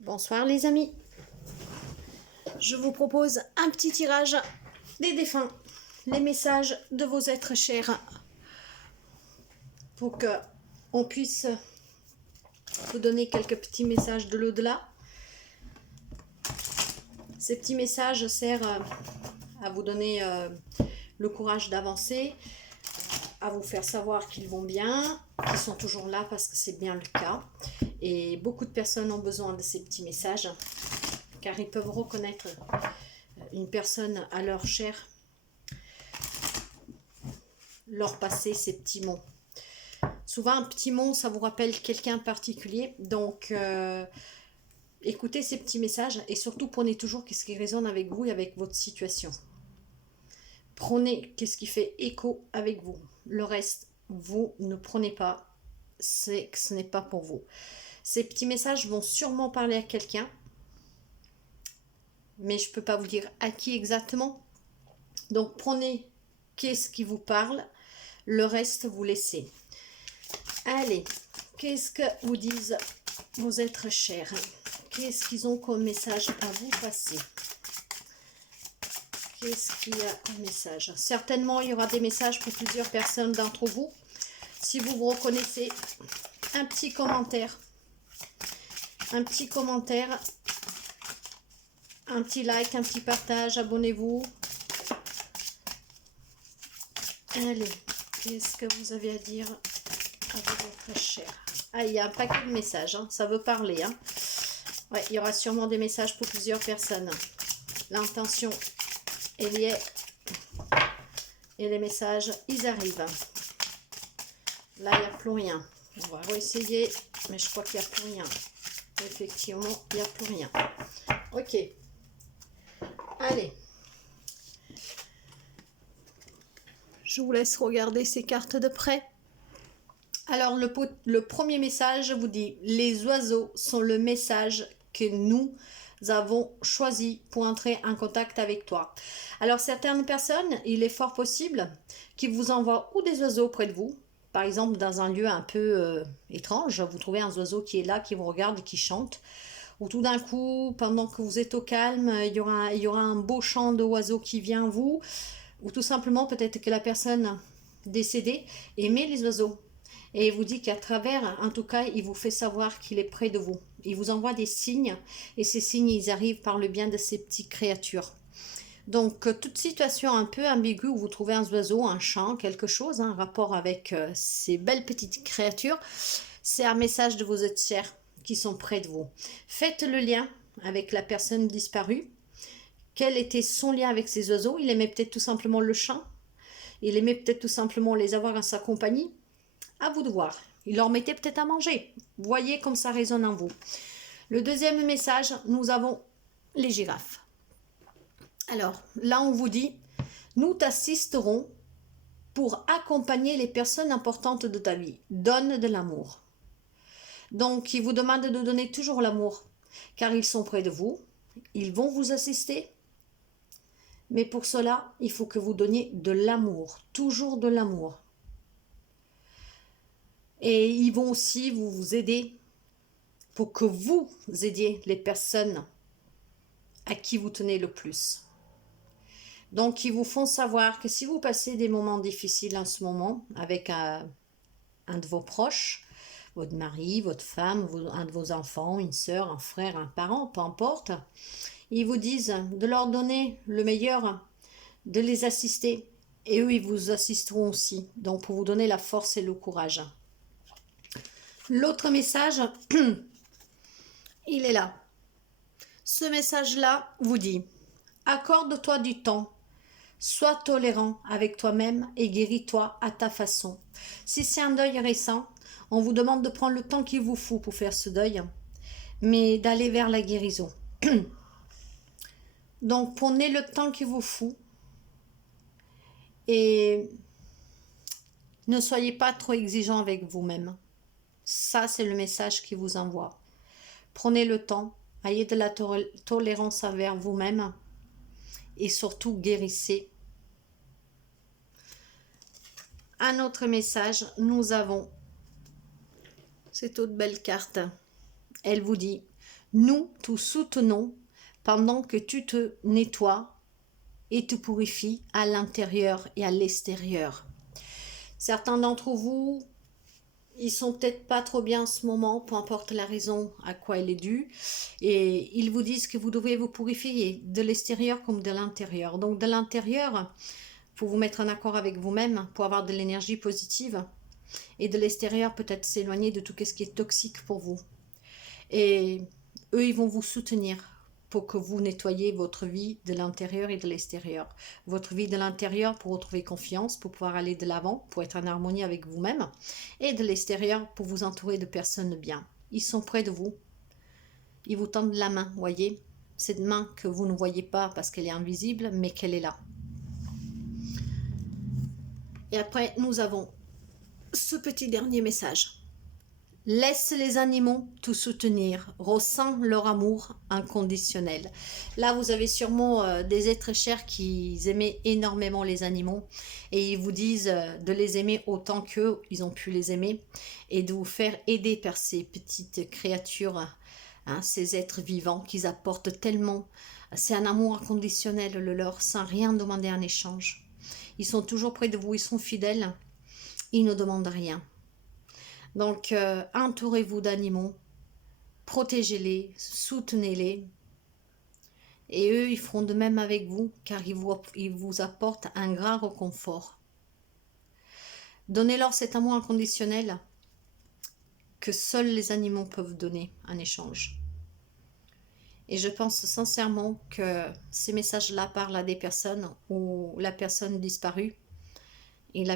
Bonsoir les amis, je vous propose un petit tirage des défunts, les messages de vos êtres chers, pour que on puisse vous donner quelques petits messages de l'au-delà. Ces petits messages servent à vous donner le courage d'avancer, à vous faire savoir qu'ils vont bien, qu'ils sont toujours là parce que c'est bien le cas. Et beaucoup de personnes ont besoin de ces petits messages car ils peuvent reconnaître une personne à leur chair, leur passé, ces petits mots. Souvent, un petit mot, ça vous rappelle quelqu'un particulier. Donc, écoutez ces petits messages et surtout prenez toujours ce qui résonne avec vous et avec votre situation. Prenez ce qui fait écho avec vous. Le reste, vous ne prenez pas. C'est que ce n'est pas pour vous. Ces petits messages vont sûrement parler à quelqu'un, mais je ne peux pas vous dire à qui exactement. Donc, prenez qu'est-ce qui vous parle. Le reste, vous laissez. Allez, qu'est-ce que vous disent vos êtres chers? Qu'est-ce qu'ils ont comme message à vous passer? Qu'est-ce qu'il y a comme message? Certainement, il y aura des messages pour plusieurs personnes d'entre vous. Si vous vous reconnaissez, un petit commentaire. Un petit commentaire. Un petit like, un petit partage, abonnez-vous. Allez, qu'est-ce que vous avez à dire à votre cher? Ah, il y a un paquet de messages, hein. Ça veut parler. Hein. Ouais, il y aura sûrement des messages pour plusieurs personnes. L'intention, elle y est. Et les messages, ils arrivent. Là, il n'y a plus rien. On va réessayer, mais je crois qu'il n'y a plus rien. Effectivement, il n'y a plus rien. Ok. Allez. Je vous laisse regarder ces cartes de près. Alors, le premier message vous dit: les oiseaux sont le message que nous avons choisi pour entrer en contact avec toi. Alors, certaines personnes, il est fort possible qu'ils vous envoient ou des oiseaux près de vous. Par exemple, dans un lieu un peu étrange, vous trouvez un oiseau qui est là, qui vous regarde et qui chante. Ou tout d'un coup, pendant que vous êtes au calme, il y aura un beau chant d'oiseaux qui vient à vous. Ou tout simplement, peut-être que la personne décédée aimait les oiseaux. Et il vous dit qu'à travers, en tout cas, il vous fait savoir qu'il est près de vous. Il vous envoie des signes, et ces signes, ils arrivent par le bien de ces petites créatures. Donc, toute situation un peu ambiguë où vous trouvez un oiseau, un chant, quelque chose, un rapport avec ces belles petites créatures, c'est un message de vos êtres chers qui sont près de vous. Faites le lien avec la personne disparue. Quel était son lien avec ces oiseaux? Il aimait peut-être tout simplement le chant. Il aimait peut-être tout simplement les avoir en sa compagnie. À vous de voir. Il leur mettait peut-être à manger. Voyez comme ça résonne en vous. Le deuxième message, nous avons les girafes. Alors, là, on vous dit: nous t'assisterons pour accompagner les personnes importantes de ta vie. Donne de l'amour. Donc, il vous demande de donner toujours l'amour, car ils sont près de vous. Ils vont vous assister. Mais pour cela, il faut que vous donniez de l'amour. Toujours de l'amour. Et ils vont aussi vous aider pour que vous aidiez les personnes à qui vous tenez le plus. Donc, ils vous font savoir que si vous passez des moments difficiles en ce moment avec un de vos proches, votre mari, votre femme, un de vos enfants, une sœur, un frère, un parent, peu importe, ils vous disent de leur donner le meilleur, de les assister. Et eux, ils vous assisteront aussi. Donc, pour vous donner la force et le courage. L'autre message, il est là. Ce message-là vous dit: accorde-toi du temps, sois tolérant avec toi-même et guéris-toi à ta façon. Si c'est un deuil récent, on vous demande de prendre le temps qu'il vous faut pour faire ce deuil, mais d'aller vers la guérison. Donc prenez le temps qu'il vous faut et ne soyez pas trop exigeant avec vous-même. Ça, c'est le message qu'il vous envoie. Prenez le temps, ayez de la tolérance envers vous-même et surtout guérissez. Un autre message, nous avons cette autre belle carte. Elle vous dit: Nous te soutenons pendant que tu te nettoies et te purifies à l'intérieur et à l'extérieur. Certains d'entre vous, ils sont peut-être pas trop bien en ce moment, peu importe la raison à quoi elle est due, et ils vous disent que vous devez vous purifier de l'extérieur comme de l'intérieur. Donc de l'intérieur, pour vous mettre en accord avec vous-même, pour avoir de l'énergie positive, et de l'extérieur, peut-être s'éloigner de tout ce qui est toxique pour vous. Et eux, ils vont vous soutenir pour que vous nettoyiez votre vie de l'intérieur et de l'extérieur. Votre vie de l'intérieur pour retrouver confiance, pour pouvoir aller de l'avant, pour être en harmonie avec vous-même. Et de l'extérieur pour vous entourer de personnes bien. Ils sont près de vous. Ils vous tendent la main, voyez. Cette main que vous ne voyez pas parce qu'elle est invisible, mais qu'elle est là. Et après, nous avons ce petit dernier message. Laisse les animaux te soutenir, ressens leur amour inconditionnel. Là, vous avez sûrement des êtres chers qui aimaient énormément les animaux et ils vous disent de les aimer autant qu'eux, ils ont pu les aimer et de vous faire aider par ces petites créatures, hein, ces êtres vivants qu'ils apportent tellement. C'est un amour inconditionnel le leur, sans rien demander en échange. Ils sont toujours près de vous, ils sont fidèles, ils ne demandent rien. Donc, entourez-vous d'animaux, protégez-les, soutenez-les. Et eux, ils feront de même avec vous, car ils vous apportent un grand réconfort. Donnez-leur cet amour inconditionnel que seuls les animaux peuvent donner en échange. Et je pense sincèrement que ces messages-là parlent à des personnes où la personne disparue, il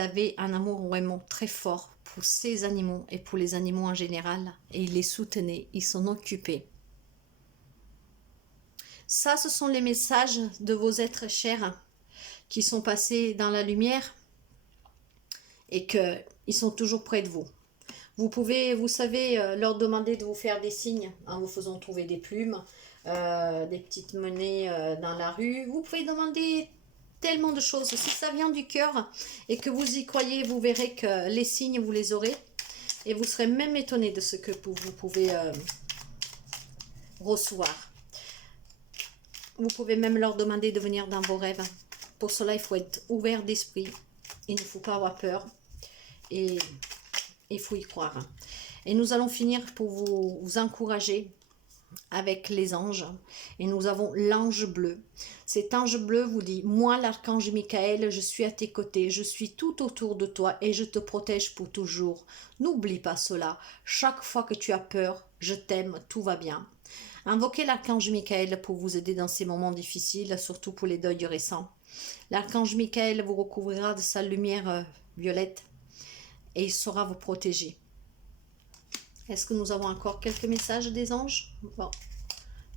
avait un amour vraiment très fort pour ces animaux et pour les animaux en général. Et il les soutenait, il s'en occupait. Ça, ce sont les messages de vos êtres chers qui sont passés dans la lumière et qu'ils sont toujours près de vous. Vous pouvez, vous savez, leur demander de vous faire des signes en vous faisant trouver des plumes, des petites monnaies dans la rue. Vous pouvez demander tellement de choses. Si ça vient du cœur et que vous y croyez, vous verrez que les signes, vous les aurez. Et vous serez même étonné de ce que vous pouvez recevoir. Vous pouvez même leur demander de venir dans vos rêves. Pour cela, il faut être ouvert d'esprit. Il ne faut pas avoir peur. Et il faut y croire. Et nous allons finir pour vous encourager avec les anges. Et nous avons l'ange bleu. Cet ange bleu vous dit: moi, l'archange Michael, je suis à tes côtés, je suis tout autour de toi et je te protège pour toujours. N'oublie pas cela. Chaque fois que tu as peur, je t'aime, tout va bien. Invoquez l'archange Michael pour vous aider dans ces moments difficiles, surtout pour les deuils récents. L'archange Michael vous recouvrira de sa lumière violette et il saura vous protéger. Est-ce que nous avons encore quelques messages des anges? Bon.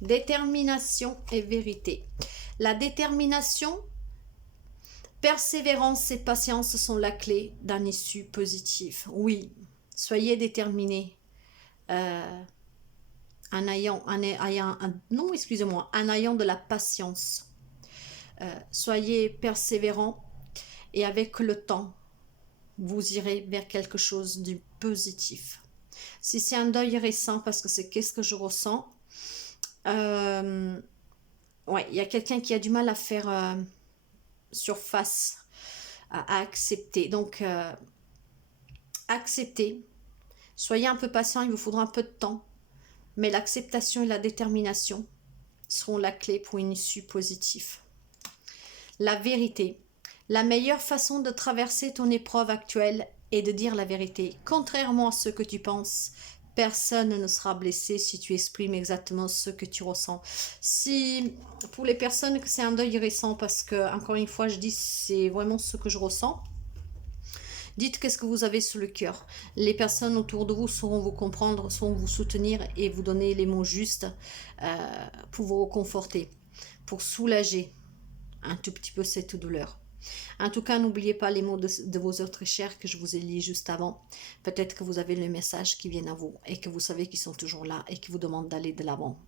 Détermination et vérité. La détermination, persévérance et patience sont la clé d'un issue positif. Oui, soyez déterminés. En ayant de la patience. Soyez persévérants et avec le temps, vous irez vers quelque chose de positif. Si c'est un deuil récent, parce que c'est qu'est-ce que je ressens, ouais, il y a quelqu'un qui a du mal à faire surface, à accepter. Donc, acceptez. Soyez un peu patient, il vous faudra un peu de temps. Mais l'acceptation et la détermination seront la clé pour une issue positive. La vérité. La meilleure façon de traverser ton épreuve actuelle est de dire la vérité. Contrairement à ce que tu penses, personne ne sera blessé si tu exprimes exactement ce que tu ressens. Si, pour les personnes que c'est un deuil récent, parce que, encore une fois, je dis c'est vraiment ce que je ressens, dites qu'est-ce que vous avez sous le cœur. Les personnes autour de vous sauront vous comprendre, sauront vous soutenir et vous donner les mots justes pour vous reconforter, pour soulager un tout petit peu cette douleur. En tout cas, n'oubliez pas les mots de vos autres chers que je vous ai lus juste avant. Peut-être que vous avez le message qui vient à vous et que vous savez qu'ils sont toujours là et qui vous demandent d'aller de l'avant.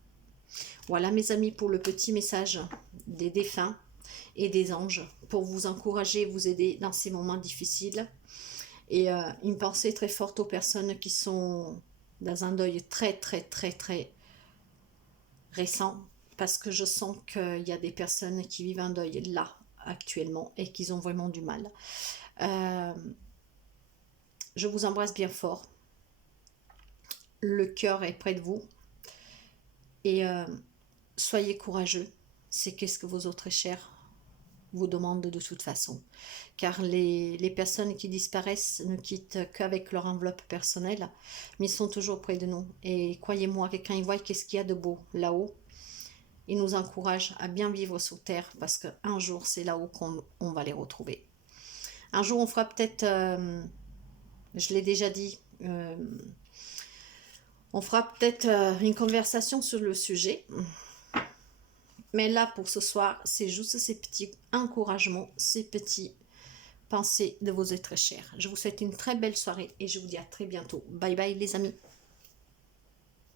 Voilà mes amis pour le petit message des défunts et des anges pour vous encourager, vous aider dans ces moments difficiles. Et une pensée très forte aux personnes qui sont dans un deuil très récent, parce que je sens qu'il y a des personnes qui vivent un deuil là, actuellement, et qui ont vraiment du mal. Euh, je vous embrasse bien fort. Le cœur est près de vous. Et soyez courageux. C'est qu'est-ce que vos autres chers vous demandent de toute façon. Car les personnes qui disparaissent ne quittent qu'avec leur enveloppe personnelle, mais ils sont toujours près de nous. Et croyez-moi que quand ils voient qu'est-ce qu'il y a de beau là-haut, ils nous encouragent à bien vivre sur Terre, parce qu'un jour, c'est là-haut qu'on va les retrouver. Un jour, on fera peut-être, je l'ai déjà dit, on fera peut-être une conversation sur le sujet. Mais là, pour ce soir, c'est juste ces petits encouragements, ces petits pensées de vos êtres chers. Je vous souhaite une très belle soirée et je vous dis à très bientôt. Bye bye les amis.